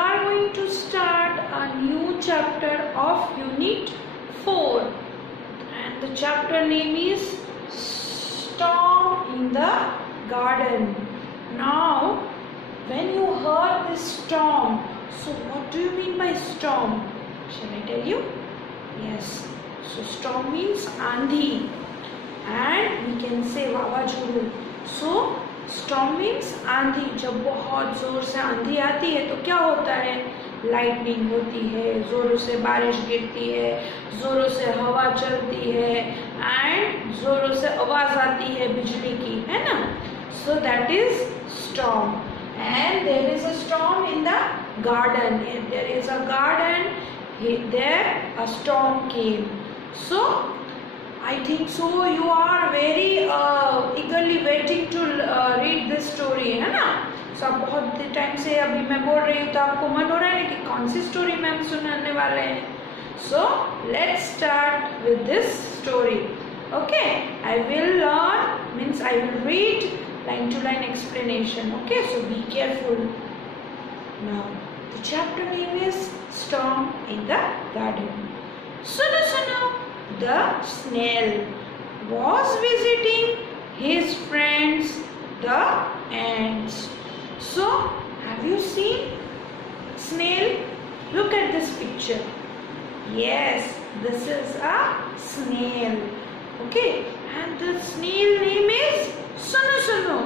are going to start a new chapter of Unit 4, and the chapter name is Storm in the Garden. Now, when you heard this storm, so what do you mean by storm? Shall I tell you? Yes. So storm means आंधी, and we can say वावाझोडू. So storm means आंधी. जब बहुत जोर से आंधी आती है तो क्या होता है? लाइटनिंग होती है, जोरों से बारिश गिरती है, जोरों से हवा चलती है, एंड जोरों से आवाज आती है बिजली की, है ना? So that is storm. And there is a storm in the garden. If there is a garden, there a storm came. So I think so you are very eagerly waiting to read this story, है ना? So आप बहुत time से अभी मैं बोल रही हूँ तो आपको मन हो रहा है कि कौन सी स्टोरी मैम सुनाने वाले हैं. So let's start with this story. Okay, I will learn, means I will read line to line explanation. Okay, so be careful. Now the chapter name is Storm in the Garden. Sunu Sunu, the snail, was visiting his friends the ants. So have you seen snail? Look at this picture. Yes, this is a snail. Okay, and the snail name is Sunu Sunu.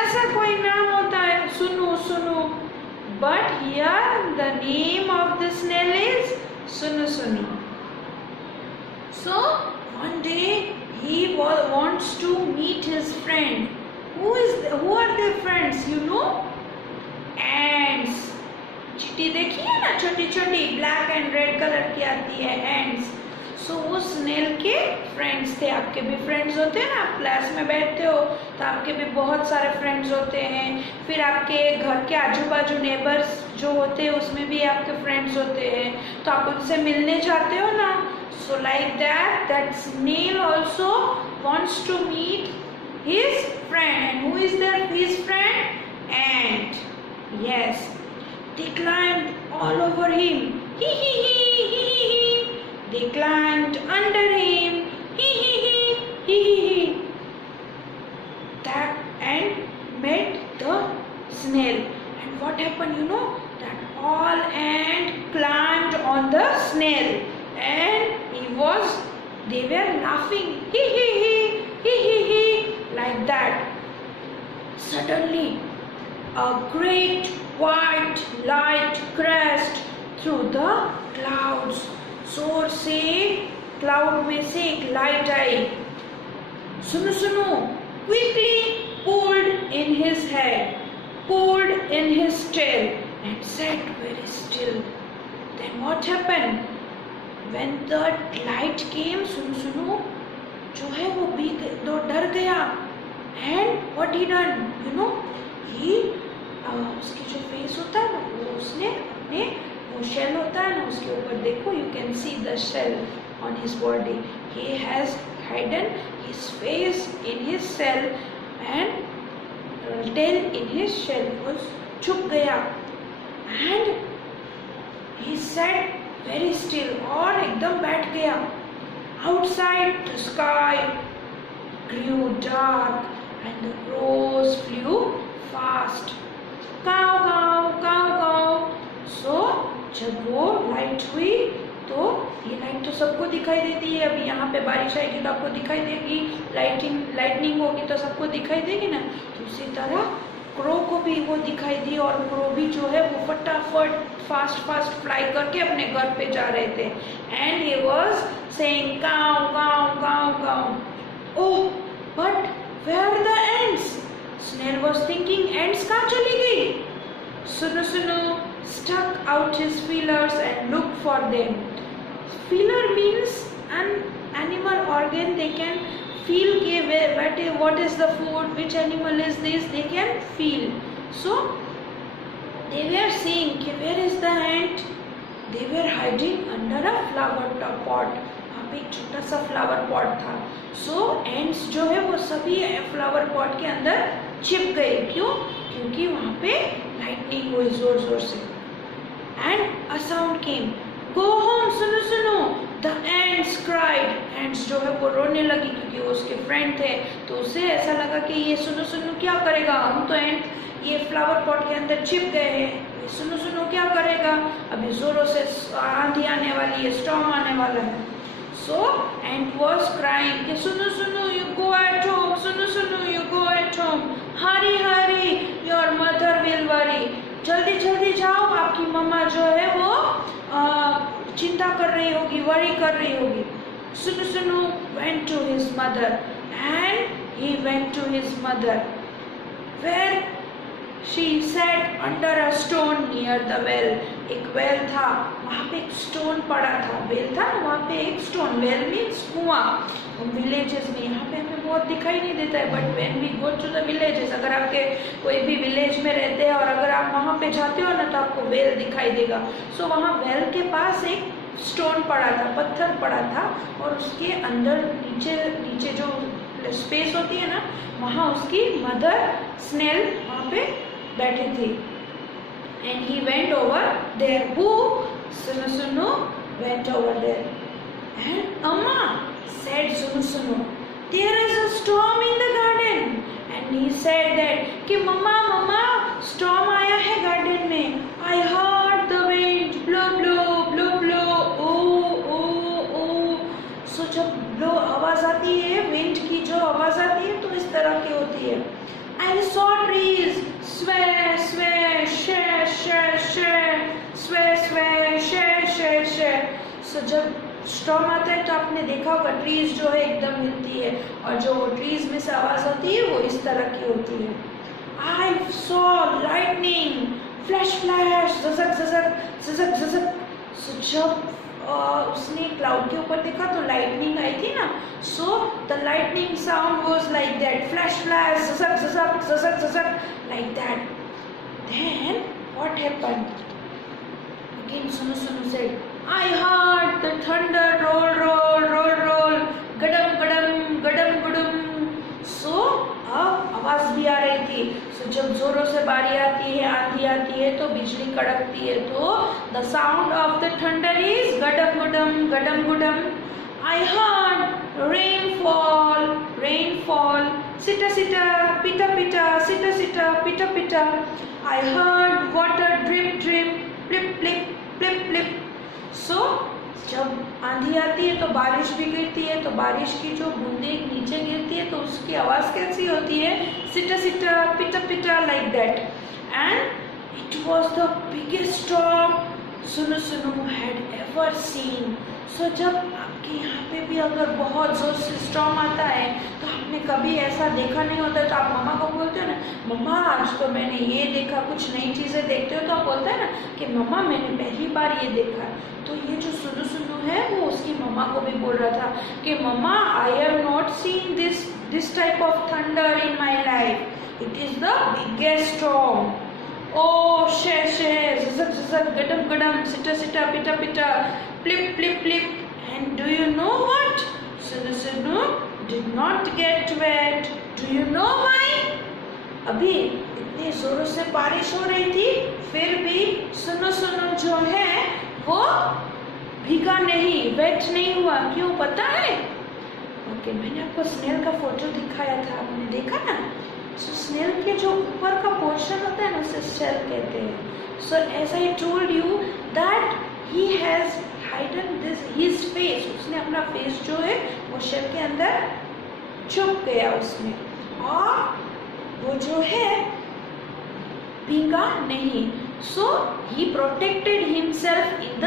ऐसा कोई नाम होता है सुनु सुनु, but here the name of the snail is Sunu Sunu. So one day he wants to meet his friend. Who are their friends? You know, ants. चींटी देखी है ना, छोटी छोटी ब्लैक एंड रेड कलर की आती है, ants. सो वो स्नेल के फ्रेंड्स थे. आपके भी फ्रेंड्स होते हैं ना, आप क्लास में बैठते हो तो आपके भी बहुत सारे फ्रेंड्स होते हैं. फिर आपके घर के आजू बाजू नेबर्स जो होते हैं उसमें भी आपके फ्रेंड्स होते हैं, तो आप उनसे मिलने जाते हो ना. So like that snail also wants to meet his friend. And who is his friend? Ant. Yes. They climbed all over him. He he he he he. They climbed under him. He he he he he. That and met the snail. And what happened? You know that all ant climbed on the snail, and they were laughing. He he he he he he. Like that. Suddenly, a great white light crashed through the clouds. जोर से cloud में से एक light आई. सुनो सुनो, quickly pulled in his head, pulled in his tail, and sat very still. Then what happened? When the light came, सुनो सुनो, जो है वो डर गया. And what he done? You know, उसकी जो फेस होता है ना, वो उसने अपने वो शेल होता है ना, उसके ऊपर देखो, you can see the shell on his body. He has hidden his face in his shell and tail in his shell. वो छुप गया. And he sat very still, और एकदम बैठ गया. Outside, the sky grew dark and the crows flew fast. Caw, caw, caw, caw. So, जब वो light हुई तो ये लाइट तो सबको दिखाई देती है. अभी यहाँ पे बारिश आएगी तो आपको दिखाई देगी, लाइटनिंग होगी तो सबको दिखाई देगी ना. तो उसी तरह क्रो को भी वो दिखाई दी, और क्रो भी जो है वो फटाफट फास्ट फ्लाई करके अपने घर पे जा रहे थे. एंड ही वाज सेइंग काव caw caw caw. Oh, but where are the ants? Snail was thinking, ants कहाँ चली गई? सुनो सुनो stuck out his feelers and looked for them. Feeler means an animal organ. They can feel what is the food, which animal is this, they can feel. So they were saying, where is the ant? They were hiding under a flower pot. वहाँ पे एक छोटा सा flower pot था. सो ends जो है वो सभी फ्लावर पॉट के अंदर छिप गए. क्यों? क्योंकि वहाँ पे लाइटनिंग हुई जोर जोर से. and a sound came. Go home, सुनो सुनो. The ants cried. Ants जो है वो रोने लगी क्योंकि वो उसके फ्रेंड थे, तो उसे ऐसा लगा कि ये सुनो सुनो क्या करेगा, हम तो एंट ये फ्लावर पॉट के अंदर छिप गए हैं, ये सुनो सुनो क्या करेगा, अभी जोरों से आंधी आने वाली है, स्टॉर्म आने वाला है. So ant was crying कि सुनो सुनो, you go at home, सुनो सुनो, you go at home, hurry hurry, your mother will worry. जल्दी जल्दी जाओ, आपकी मम्मा जो है वो चिंता कर रही होगी, वरी कर रही होगी. सुनो सुनो went to his mother and he went to his mother where she sat under a stone near the well. एक वेल था, वहाँ पे एक स्टोन पड़ा था. वेल था ना, वहाँ पे एक स्टोन. वेल मीन्स कुआं. विलेजेस में, यहाँ पे हमें बहुत दिखाई नहीं देता है, but when we go to the villages, अगर आपके कोई भी विलेज में रहते हैं और अगर आप वहाँ पे जाते हो ना तो आपको वेल दिखाई देगा. सो वहाँ वेल के पास एक स्टोन पड़ा था, पत्थर पड़ा था, और उसके अंदर नीचे नीचे जो स्पेस होती है ना, वहाँ उसकी मदर स्नेल वहाँ पे बैठी थी. And he went over there. Who? Sunu Sunu went over there. And Amma said, Sunu Sunu, there is a storm in the garden. And he said that कि मम्मा मम्मा storm आया है garden में. I heard the wind blow blow blow blow. Oh oh oh. So जब blow आवाज आती है, wind की जो आवाज आती है तो इस तरह की होती है. I saw trees sway sway share share share sway sway share share share. So जब स्टॉर्म आता है तो आपने देखा होगा ट्रीज जो है एकदम हिलती है, और जो ट्रीज में से आवाज आती है वो इस तरह की होती है. I saw lightning flash flash zazak zazak zazak zazak. So जब उसने क्लाउड के ऊपर देखा तो लाइटनिंग आई थी ना, so the lightning sound was like that, flash flash zazak zazak zazak zazak, like that. Then what happened? Again Sunu Sunu said, I heard the thunder roll roll roll roll gadam gadam gadam gadam. So अब आवाज भी आ रही थी. So जब जोरों से बारी आती है, आंधी आती है तो बिजली कड़कती है, तो the sound of the thunder is gadam gadam gadam gadam. I heard rainfall rainfall sita sita pita pita sita sita pita pita. I heard water drip drip plip plip plip plip. So जब आंधी आती है तो बारिश भी गिरती है, तो बारिश की जो बूंदें नीचे गिरती है तो उसकी आवाज़ कैसी होती है, सिटा सिटा पिटा पिटा, like that. And it was the biggest storm सुनु सुनु हैड एवर सीन. सो जब आपके यहाँ पे भी अगर बहुत ज़ोर से स्टॉर्म आता है तो आपने कभी ऐसा देखा नहीं होता है, तो आप मम्मा को बोलते हो ना, मम्मा आज तो मैंने ये देखा, कुछ नई चीज़ें देखते हो तो आप बोलते हैं ना कि मम्मा मैंने पहली बार ये देखा. तो ये जो सुनु सुनु है वो उसकी मम्मा को भी बोल रहा था कि mumma I have not seen this type of thunder in my life, it is the biggest storm. Oh, share, share, zazak, zazak, gadam, gadam, sita, sita, pita, pita, flip, flip, flip. And do you know what? Sunu Sunu did not get wet. Do you know why? अभी इतनी जोरों से बारिश हो रही थी, फिर भी सुनु सुनु जो है वो भीगा नहीं, वेट नहीं हुआ. क्यों पता है? ओके, मैंने आपको स्नेल का फोटो दिखाया था, आपने देखा ना. सो स्नेल के जो ऊपर का पोर्शन होता है ना उसे शेल कहते हैं. So as I told you that he has hidden this his face, उसने अपना फेस जो है वो शेल के अंदर छुप गया उसमें, और वो जो है भीगा नहीं. So he protected himself in the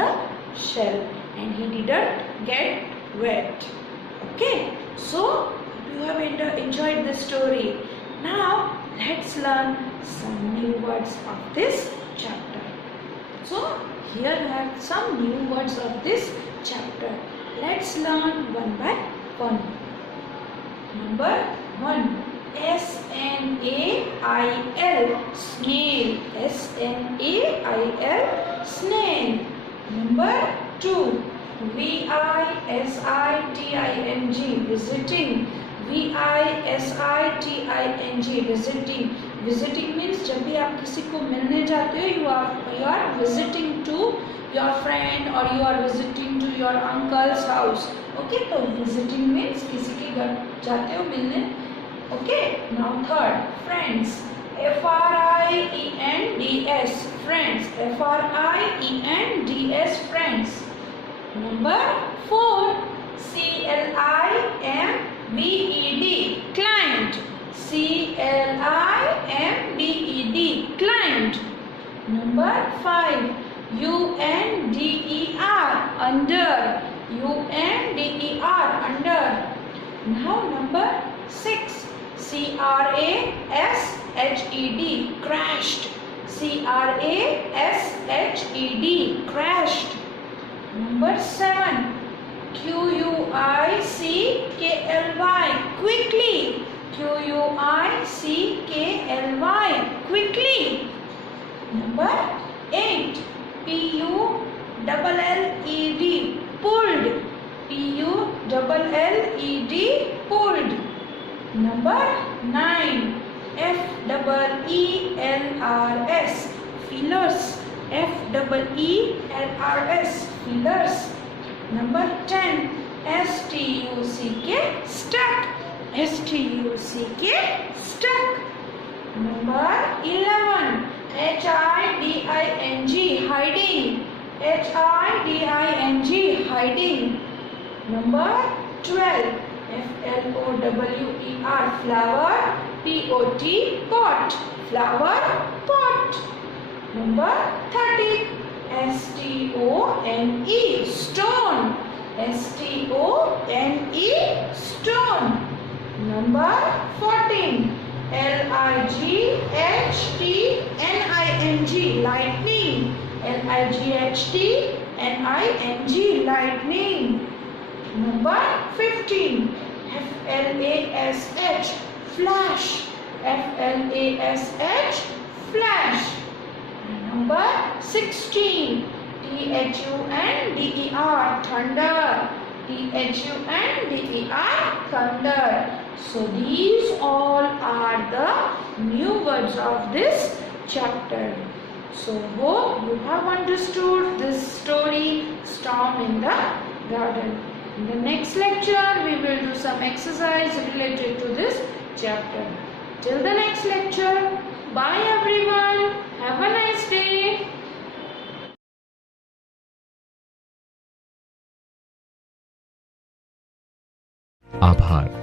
shell and he didn't get wet. Okay, so you have enjoyed the story. Now let's learn some new words of this chapter. So here we have some new words of this chapter. Let's learn one by one. Number 1, S-N-A-I-L, snail. S-N-A-I-L, snail. Number 2, V-I-S-I-T-I-N-G, visiting. V-I-S-I-T-I-N-G, visiting. Visiting means जब भी आप किसी को मिलने जाते हो, you are visiting to your friend or you are visiting to your uncle's house. Okay, तो visiting means किसी के घर जाते हो मिलने. Okay, now third, friends. Friends. Friends. Friends. Friends. Number 4. Climbed. Climbed. Climbed. Climbed. Number 5. Under. Under. Now number 6. Crashed. Crashed. Number 7. Quickly. Quickly. Number 8. Pulled. Pulled. Number 9. Feelers. Feelers. Number 10. Stuck. Stuck. Number 11. Hiding. Hiding. Number 12. Flower. Pot. Flower pot. Number 13. Stone. Stone. Number 14. Lightning. Lightning. Number 15. Flash. Flash. Number 16. Thunder. Thunder. So these all are the new words of this chapter. So hope you have understood this story, Storm in the Garden. In the next lecture, we will do some exercise related to this chapter. Till the next lecture, bye everyone. Have a nice day. आभार।